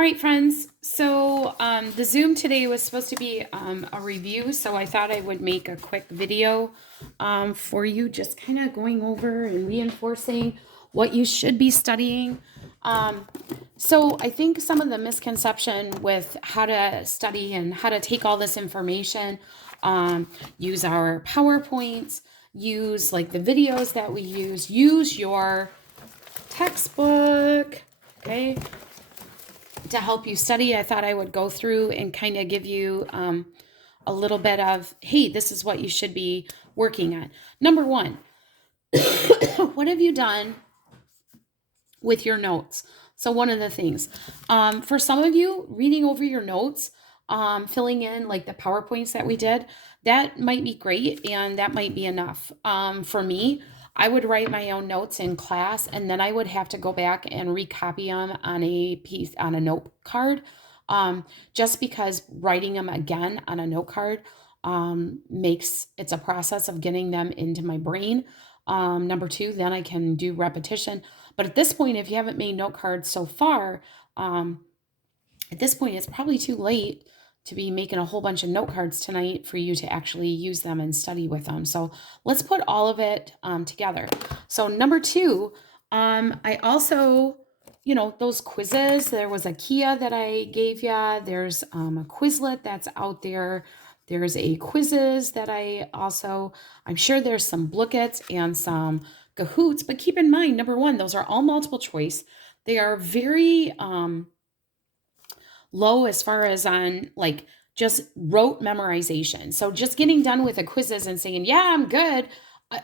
All right, friends. So the Zoom today was supposed to be a review, so I thought I would make a quick video for you, just kind of going over and reinforcing what you should be studying. So I think some of the misconception with how to study and how to take all this information, use our PowerPoints, use like the videos that we use your textbook, okay, to help you study. I thought I would go through and kind of give you a little bit of, hey, this is what you should be working on. Number one, what have you done with your notes? So one of the things, for some of you, reading over your notes, filling in like the PowerPoints that we did, that might be great and that might be enough. For me, I would write my own notes in class and then I would have to go back and recopy them on a note card. Just because writing them again on a note card it's a process of getting them into my brain. Number two, then I can do repetition. But at this point, if you haven't made note cards so far, at this point, it's probably too late to be making a whole bunch of note cards tonight for you to actually use them and study with them. So let's put all of it together. So number two, I also, those quizzes, there was a Kia that I gave you. There's a Quizlet that's out there. There's a quizzes that I'm sure there's some Blookits and some Kahoots, but keep in mind, number one, those are all multiple choice. They are very low as far as on like just rote memorization. So just getting done with the quizzes and saying, yeah, I'm good.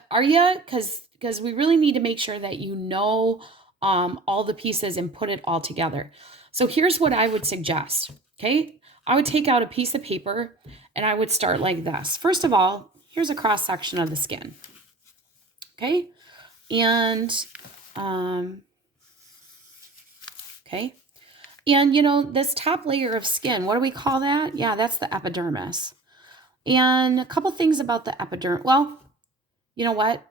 Are you? Because we really need to make sure that you know all the pieces and put it all together. So here's what I would suggest. Okay. I would take out a piece of paper and I would start like this. First of all, here's a cross section of the skin. Okay. And, okay. And this top layer of skin, what do we call that? Yeah, that's the epidermis. And a couple things about the epidermis. Well, you know what?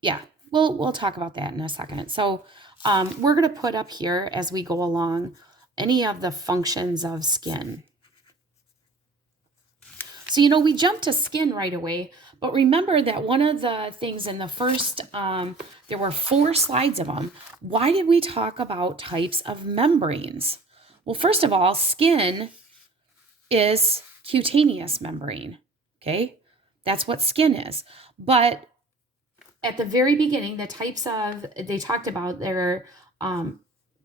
Yeah, we'll talk about that in a second. So we're going to put up here as we go along any of the functions of skin. So, we jump to skin right away, but remember that one of the things in the first, there were 4 slides of them. Why did we talk about types of membranes? Well, first of all, skin is cutaneous membrane, okay? That's what skin is. But at the very beginning, they talked about there are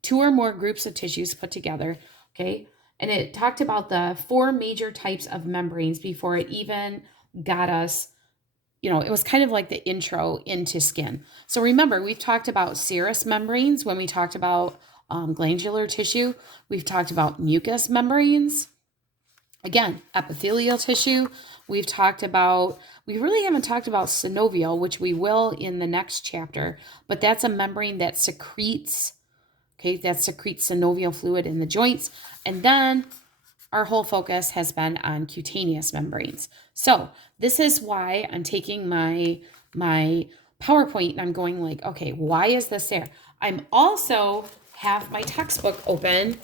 2 or more groups of tissues put together, okay? And it talked about the 4 major types of membranes before it even got us, it was kind of like the intro into skin. So remember, we've talked about serous membranes when we talked about glandular tissue. We've talked about mucous membranes. Again, epithelial tissue. We really haven't talked about synovial, which we will in the next chapter, but that's a membrane that secretes synovial fluid in the joints. And then our whole focus has been on cutaneous membranes. So this is why I'm taking my PowerPoint and I'm going like, okay, why is this there? I'm also have my textbook open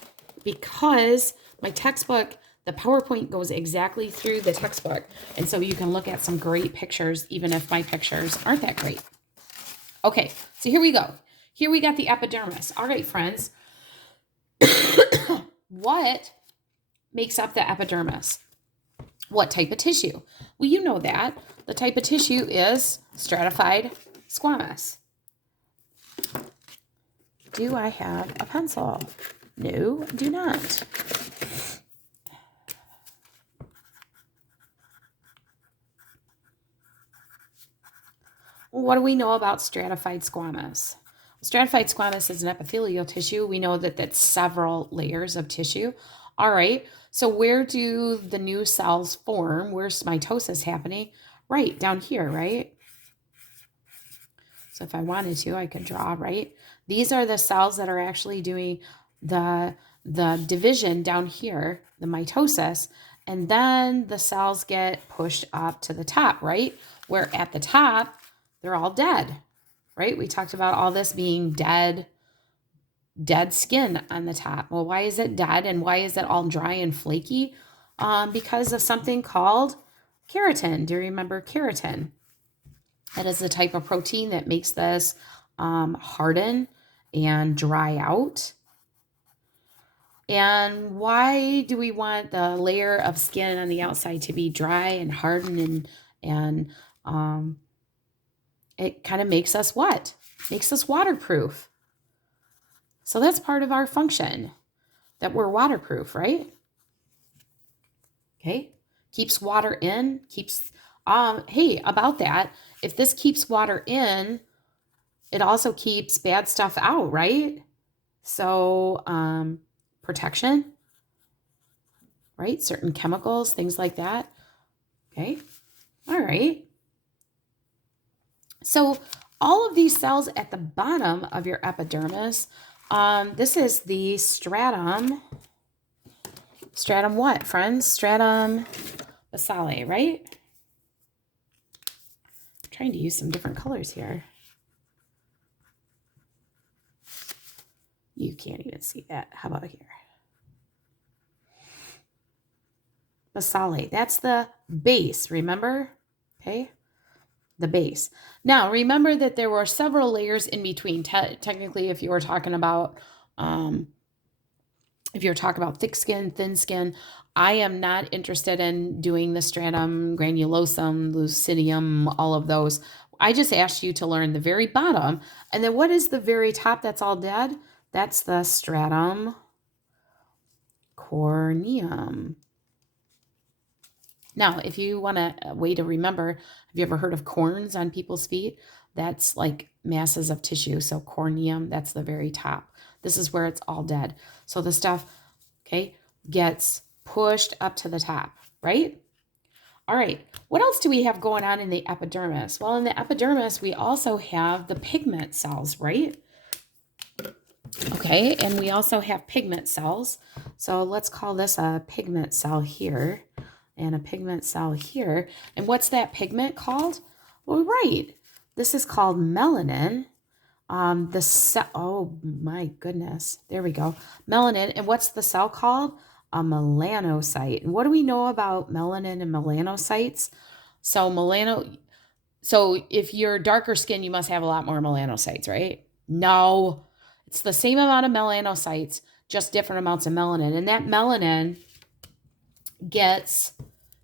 because my textbook, the PowerPoint goes exactly through the textbook. And so you can look at some great pictures, even if my pictures aren't that great. Okay, so here we go. Here we got the epidermis. All right, friends. What makes up the epidermis? What type of tissue? Well, you know that. The type of tissue is stratified squamous. Do I have a pencil? No, I do not. What do we know about stratified squamous? Stratified squamous is an epithelial tissue. We know that that's several layers of tissue. All right, so where do the new cells form? Where's mitosis happening? Right, down here, right? So if I wanted to, I could draw, right? These are the cells that are actually doing the division down here, the mitosis, and then the cells get pushed up to the top, right? Where at the top, they're all dead, right? We talked about all this being dead dead skin on the top. Well, why is it dead and why is it all dry and flaky? Because of something called keratin. Do you remember keratin? That is the type of protein that makes this harden and dry out. And why do we want the layer of skin on the outside to be dry and hardened and it kind of makes us what? Makes us waterproof. So that's part of our function, that we're waterproof, right? Okay. Keeps water in, keeps, hey, about that, if this keeps water in, it also keeps bad stuff out, right? So, protection, right? Certain chemicals, things like that. Okay. All right. So all of these cells at the bottom of your epidermis, this is the stratum. Stratum what, friends? Stratum basale, right? I'm trying to use some different colors here. You can't even see that. How about here? Basale, that's the base, remember? Okay, the base. Now, remember that there were several layers in between. Technically, if you were talking about thick skin, thin skin, I am not interested in doing the stratum granulosum, lucidium, all of those. I just asked you to learn the very bottom. And then what is the very top that's all dead? That's the stratum corneum. Now, if you want a way to remember, have you ever heard of corns on people's feet? That's like masses of tissue. So corneum, that's the very top. This is where it's all dead. So the stuff, okay, gets pushed up to the top, right? All right, what else do we have going on in the epidermis? Well, in the epidermis, we also have the pigment cells, right? Okay, and we also have pigment cells. So let's call this a pigment cell here and a pigment cell here. And what's that pigment called? Well, right, this is called melanin. Oh my goodness, there we go. Melanin, and what's the cell called? A melanocyte. And what do we know about melanin and melanocytes? So if you're darker skin, you must have a lot more melanocytes, right? No, it's the same amount of melanocytes, just different amounts of melanin. And that melanin gets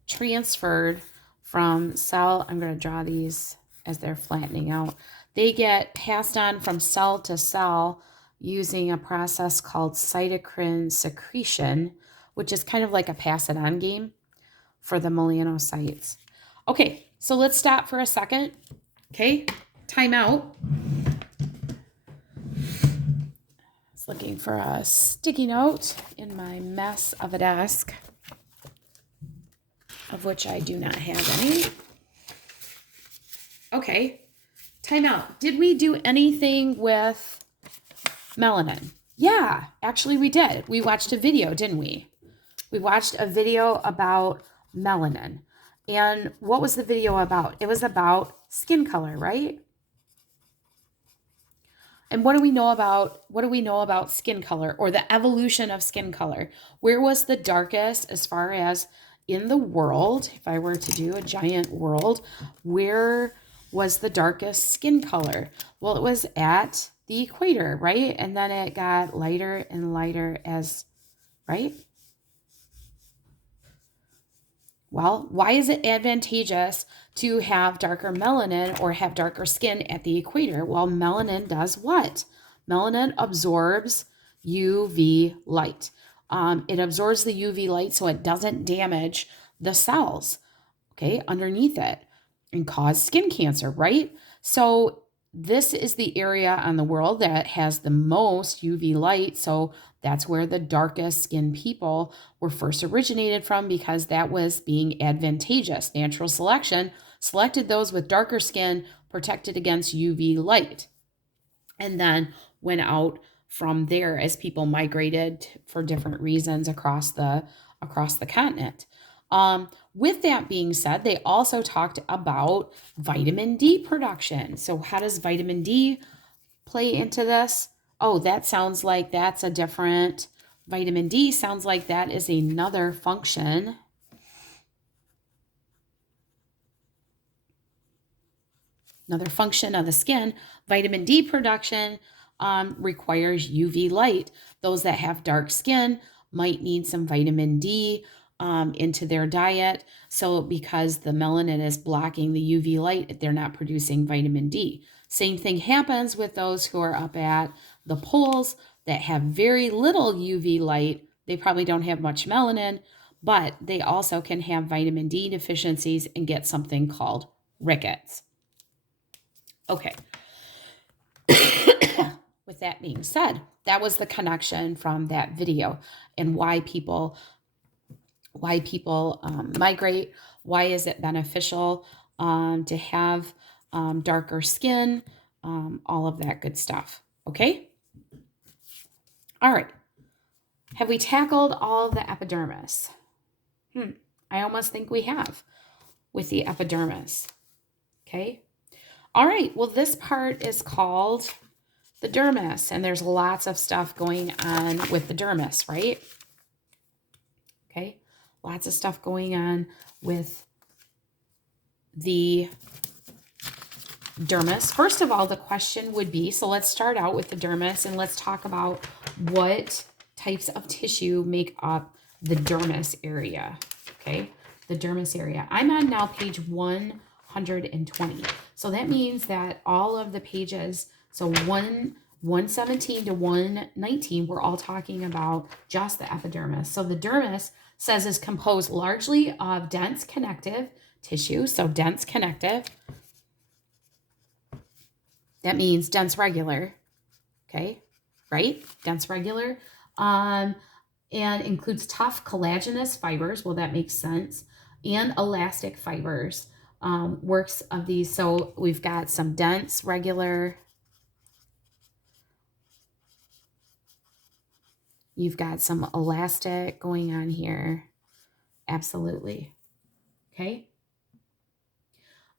transferred from cell. I'm going to draw these as they're flattening out. They get passed on from cell to cell using a process called cytokine secretion, which is kind of like a pass it on game for the melanocytes. Okay, so let's stop for a second. Okay, time out. I was looking for a sticky note in my mess of a desk, of which I do not have any. Okay, time out. Did we do anything with melanin? Yeah, actually we did. We watched a video, didn't we? We watched a video about melanin. And what was the video about? It was about skin color, right? And what do we know about skin color, or the evolution of skin color? Where was the darkest as far as in the world? If I were to do a giant world, where was the darkest skin color? Well, it was at the equator, right? And then it got lighter and lighter right? Well, why is it advantageous to have darker melanin or have darker skin at the equator? Well, melanin does what? Melanin absorbs UV light. It absorbs the UV light so it doesn't damage the cells, okay, underneath it and cause skin cancer, right? So this is the area on the world that has the most UV light. So that's where the darkest skin people were first originated from, because that was being advantageous. Natural selection selected those with darker skin, protected against UV light, and then went out from there as people migrated for different reasons across the continent. With that being said, they also talked about vitamin D production. So how does vitamin D play into this? Oh, that sounds like that's a different vitamin D. Sounds like that is another function. Another function of the skin. Vitamin D production requires UV light. Those that have dark skin might need some vitamin D into their diet. So because the melanin is blocking the UV light, they're not producing vitamin D. Same thing happens with those who are up at the poles that have very little UV light. They probably don't have much melanin, but they also can have vitamin D deficiencies and get something called rickets. Okay. With that being said, that was the connection from that video and why people migrate. Why is it beneficial to have darker skin? All of that good stuff. Okay. All right. Have we tackled all of the epidermis? I almost think we have with the epidermis. Okay. All right. Well, this part is called the dermis, and there's lots of stuff going on with the dermis, right? Okay. Lots of stuff going on with the dermis. First of all, the question would be, so let's start out with the dermis and let's talk about what types of tissue make up the dermis area. Okay. The dermis area. I'm on now page 120. So that means that all of the pages, so 117 to 119, we're all talking about just the epidermis. So the dermis says is composed largely of dense connective tissue. So dense connective, that means dense regular. Okay, right? Dense regular. And includes tough collagenous fibers. Well, that makes sense. And elastic fibers. Works of these. So we've got some dense regular. You've got some elastic going on here. Absolutely. Okay.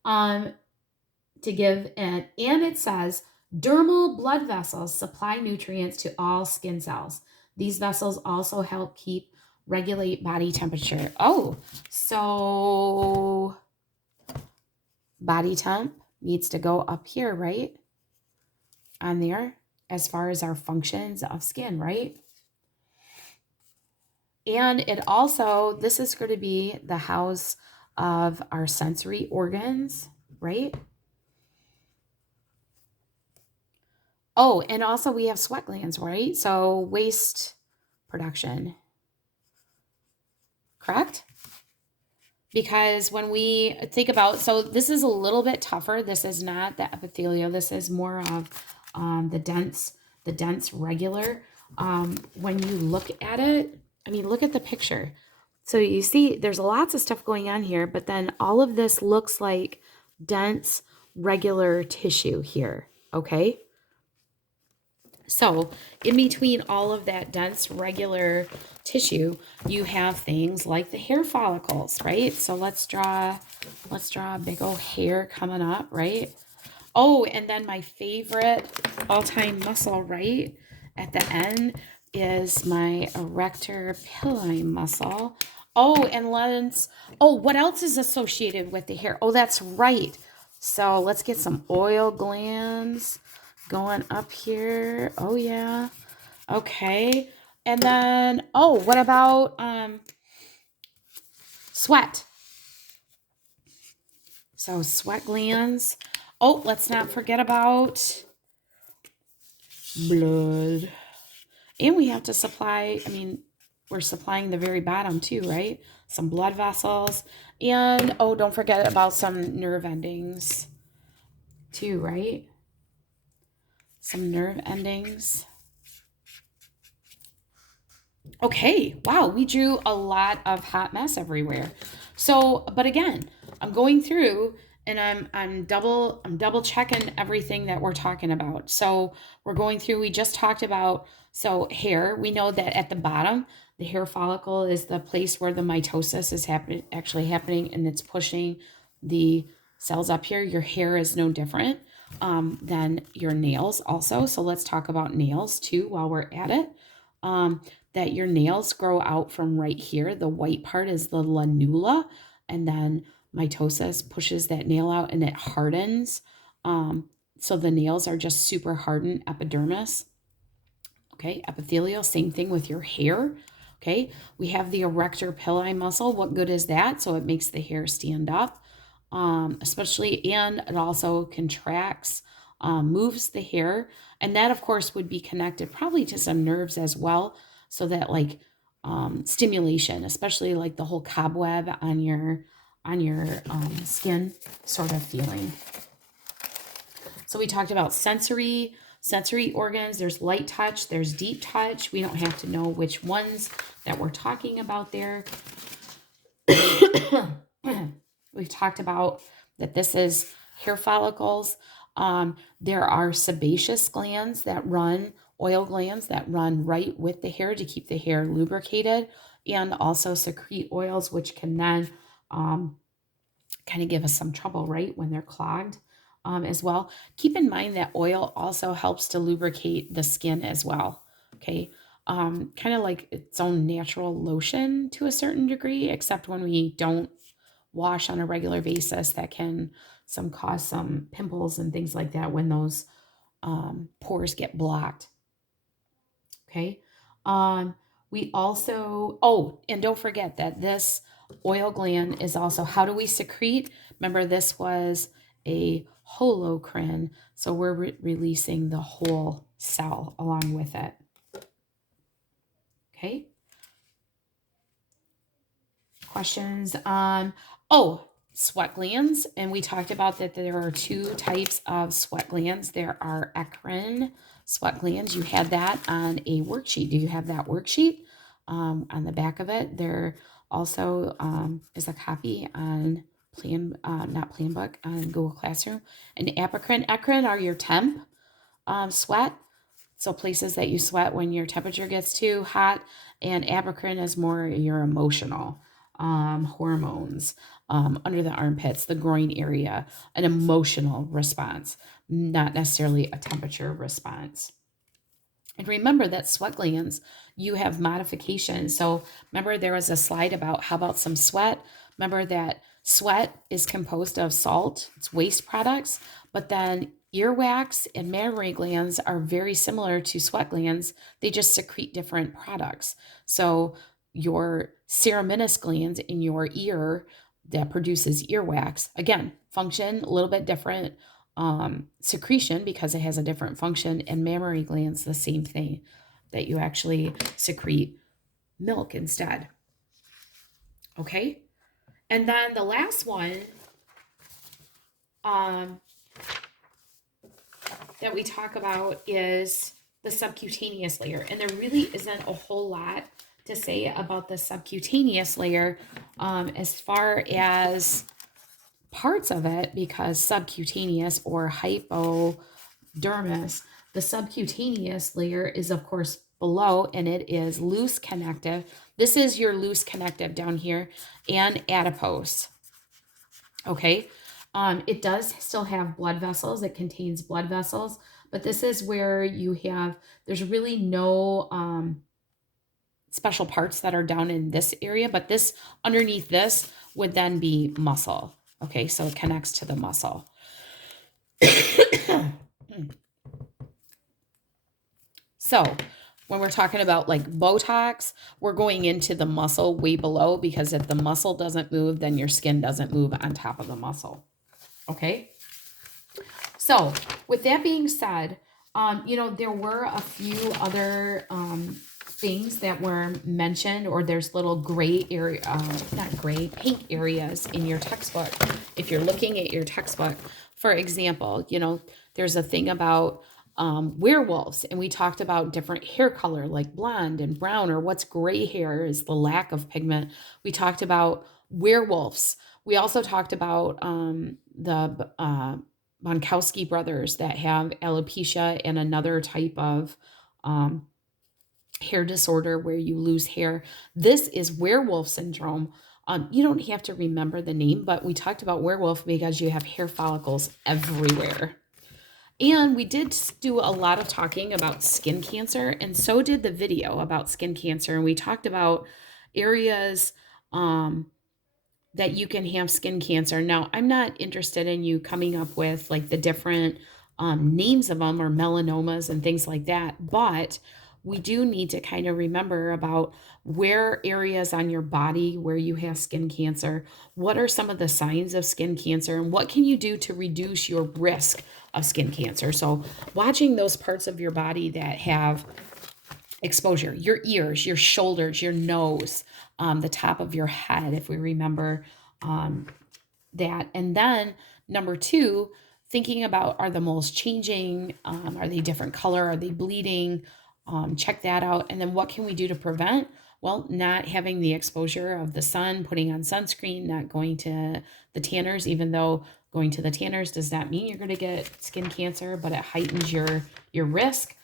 To give and it says dermal blood vessels supply nutrients to all skin cells. These vessels also help regulate body temperature. Oh, so body temp needs to go up here, right? On there, as far as our functions of skin, right? And it also, this is going to be the house of our sensory organs, right? Oh, and also we have sweat glands, right? So waste production, correct? Because when we think about, so this is a little bit tougher. This is not the epithelial. This is more of the dense regular. When you look at it, I mean, look at the picture. So you see there's lots of stuff going on here, but then all of this looks like dense regular tissue here, okay? So in between all of that dense regular tissue, you have things like the hair follicles, right? So let's draw a big old hair coming up, right? Oh, and then my favorite all-time muscle, right, at the end is my erector pili muscle. Oh, and what else is associated with the hair? Oh, that's right. So let's get some oil glands going up here. Oh, yeah. Okay. And then, what about sweat? So sweat glands. Oh, let's not forget about blood. And we have to supply, we're supplying the very bottom too, right? Some blood vessels. And, don't forget about some nerve endings too, right? Some nerve endings. Okay, wow, we drew a lot of hot mess everywhere. So, but again, I'm going through and I'm double checking everything that we're talking about. So we're going through, we just talked about, so hair, we know that at the bottom, the hair follicle is the place where the mitosis is actually happening, and it's pushing the cells up here. Your hair is no different. than your nails also. So let's talk about nails too while we're at it. That your nails grow out from right here. The white part is the lanula, and then mitosis pushes that nail out and it hardens. So the nails are just super hardened epidermis. Okay, epithelial, same thing with your hair. Okay, we have the erector pili muscle. What good is that? So it makes the hair stand up, especially, and it also contracts, moves the hair. And that, of course, would be connected probably to some nerves as well. So that like stimulation, especially like the whole cobweb on your skin sort of feeling. So we talked about sensory organs. There's light touch, there's deep touch. We don't have to know which ones that we're talking about there. We've talked about that this is hair follicles. There are sebaceous glands that run, oil glands that run right with the hair to keep the hair lubricated, and also secrete oils, which can then kind of give us some trouble, right, when they're clogged. As well. Keep in mind that oil also helps to lubricate the skin as well. Okay. Kind of like its own natural lotion to a certain degree, except when we don't wash on a regular basis, that can cause some pimples and things like that when those pores get blocked. Okay. We also, and don't forget that this oil gland is also, how do we secrete? Remember, this was a holocrine, so we're releasing the whole cell along with it. Okay. Questions on, sweat glands. And we talked about that there are two types of sweat glands. There are eccrine sweat glands. You had that on a worksheet. Do you have that worksheet? On the back of it, there also is a copy on not Planbook, on Google Classroom. And eccrine are your temp sweat. So places that you sweat when your temperature gets too hot. And apocrine is more your emotional hormones under the armpits, the groin area, an emotional response, not necessarily a temperature response. And remember that sweat glands, you have modifications. So remember there was a slide about how about some sweat. Remember that sweat is composed of salt, it's waste products, but then earwax and mammary glands are very similar to sweat glands. They just secrete different products. So your ceruminous glands in your ear that produces earwax, again, function a little bit different. Secretion because it has a different function, and mammary glands the same thing, that you actually secrete milk instead. Okay, and then the last one that we talk about is the subcutaneous layer, and there really isn't a whole lot to say about the subcutaneous layer as far as parts of it, because subcutaneous or hypodermis, the subcutaneous layer is of course below, and it is loose connective. This is your loose connective down here, and adipose. Okay, it does still have blood vessels. It contains blood vessels, but this is where you have, there's really no special parts that are down in this area, but this underneath this would then be muscle. Okay, so it connects to the muscle. So when we're talking about like Botox, we're going into the muscle way below, because if the muscle doesn't move, then your skin doesn't move on top of the muscle. Okay. So with that being said, there were a few other things that were mentioned, or there's little gray area, not gray, pink areas in your textbook. If you're looking at your textbook, for example, there's a thing about werewolves, and we talked about different hair color, like blonde and brown, or what's gray hair is the lack of pigment. We talked about werewolves. We also talked about the Bonkowski brothers that have alopecia and another type of hair disorder where you lose hair. This is werewolf syndrome. You don't have to remember the name, but we talked about werewolf because you have hair follicles everywhere. And we did do a lot of talking about skin cancer, and so did the video about skin cancer. And we talked about areas that you can have skin cancer. Now, I'm not interested in you coming up with like the different names of them or melanomas and things like that, but we do need to kind of remember about where areas on your body where you have skin cancer, what are some of the signs of skin cancer, and what can you do to reduce your risk of skin cancer. So, watching those parts of your body that have exposure, your ears, your shoulders, your nose, the top of your head, if we remember that. And then number two, thinking about, are the moles changing? Are they different color? Are they bleeding? Check that out. And then what can we do to prevent? Well, not having the exposure of the sun, putting on sunscreen, not going to the tanners, even though going to the tanners does not mean you're going to get skin cancer, but it heightens your risk.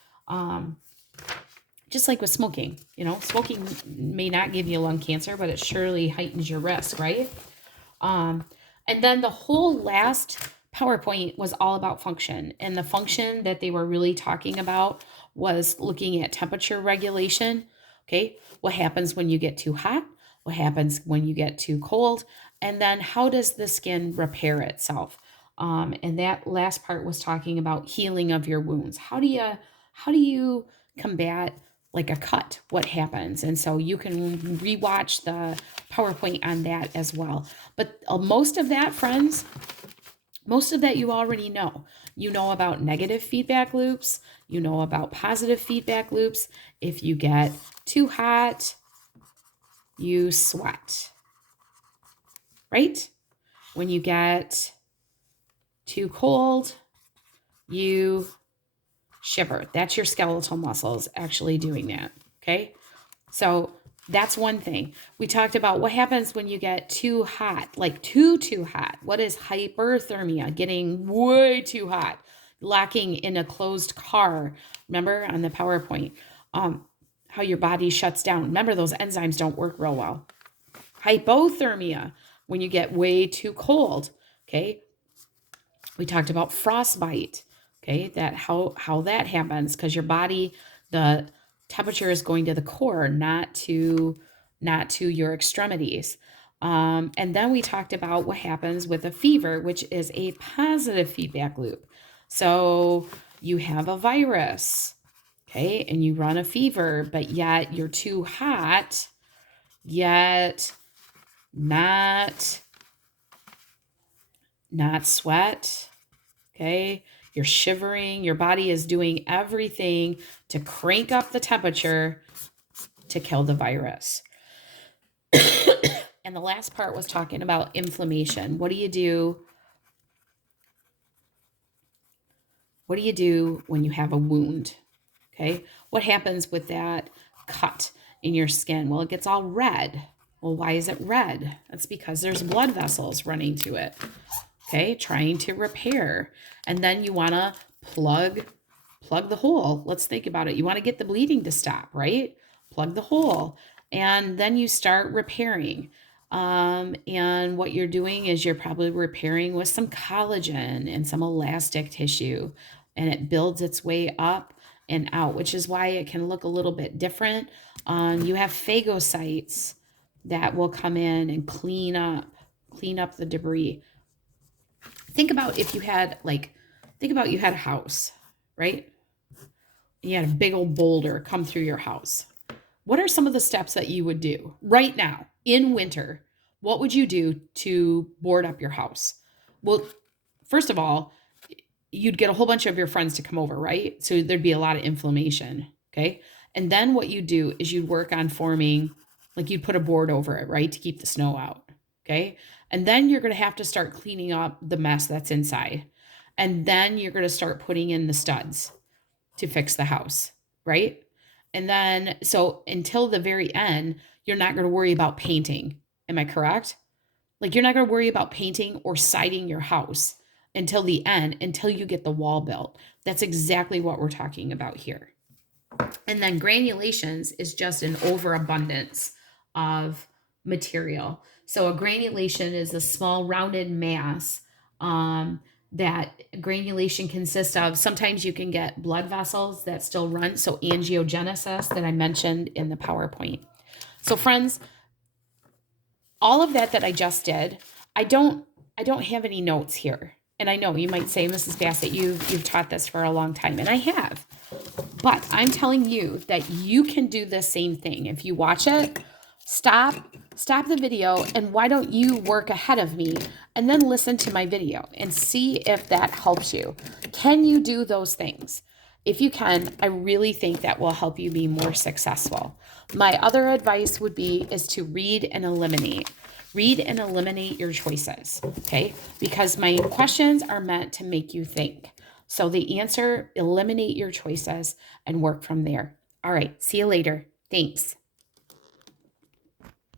Just like with smoking, smoking may not give you lung cancer, but it surely heightens your risk, right? And then the whole last PowerPoint was all about function. And the function that they were really talking about was looking at temperature regulation. Okay. What happens when you get too hot? What happens when you get too cold? And then how does the skin repair itself? And that last part was talking about healing of your wounds. How do you combat like a cut? What happens? And so you can rewatch the PowerPoint on that as well. But most of that, friends, most of that you already know. You know about negative feedback loops. You know about positive feedback loops. If you get too hot, you sweat, right? When you get too cold, you shiver. That's your skeletal muscles actually doing that, okay? So that's one thing. We talked about what happens when you get too hot, like too hot. What is hyperthermia? Getting way too hot, locking in a closed car. Remember on the PowerPoint, how your body shuts down. Remember, those enzymes don't work real well. Hypothermia, when you get way too cold, okay? We talked about frostbite, okay? That how that happens, because your body, the temperature is going to the core, not to your extremities. And then we talked about what happens with a fever, which is a positive feedback loop. So you have a virus, okay, and you run a fever, but yet you're too hot, yet not sweat, okay? You're shivering. Your body is doing everything to crank up the temperature to kill the virus. And the last part was talking about inflammation. What do you do? What do you do when you have a wound? Okay. What happens with that cut in your skin? Well, it gets all red. Well, why is it red? That's because there's blood vessels running to it. Okay, trying to repair. And then you want to plug the hole. Let's think about it. You want to get the bleeding to stop, right? Plug the hole. And then you start repairing. And what you're doing is you're probably repairing with some collagen and some elastic tissue. And it builds its way up and out, which is why it can look a little bit different. You have phagocytes that will come in and clean up the debris. Think about if you had you had a house, right? And you had a big old boulder come through your house. What are some of the steps that you would do right now in winter? What would you do to board up your house? Well, first of all, you'd get a whole bunch of your friends to come over, right? So there'd be a lot of inflammation, okay? And then what you do is you'd work on forming, like you'd put a board over it, right? To keep the snow out, okay? And then you're going to have to start cleaning up the mess that's inside. And then you're going to start putting in the studs to fix the house, right? And then, so until the very end, you're not going to worry about painting. Am I correct? Like you're not going to worry about painting or siding your house until the end, until you get the wall built. That's exactly what we're talking about here. And then granulations is just an overabundance of material. So a granulation is a small rounded mass that granulation consists of. Sometimes you can get blood vessels that still run, so angiogenesis that I mentioned in the PowerPoint. So friends, all of that I just did, I don't have any notes here. And I know you might say, Mrs. Bassett, you've taught this for a long time, and I have. But I'm telling you that you can do the same thing. If you watch it, stop the video, and why don't you work ahead of me and then listen to my video and see if that helps you. Can you do those things? If you can, I really think that will help you be more successful. My other advice would be is to read and eliminate. Read and eliminate your choices, okay? Because my questions are meant to make you think. So the answer, eliminate your choices and work from there. All right, see you later. Thanks.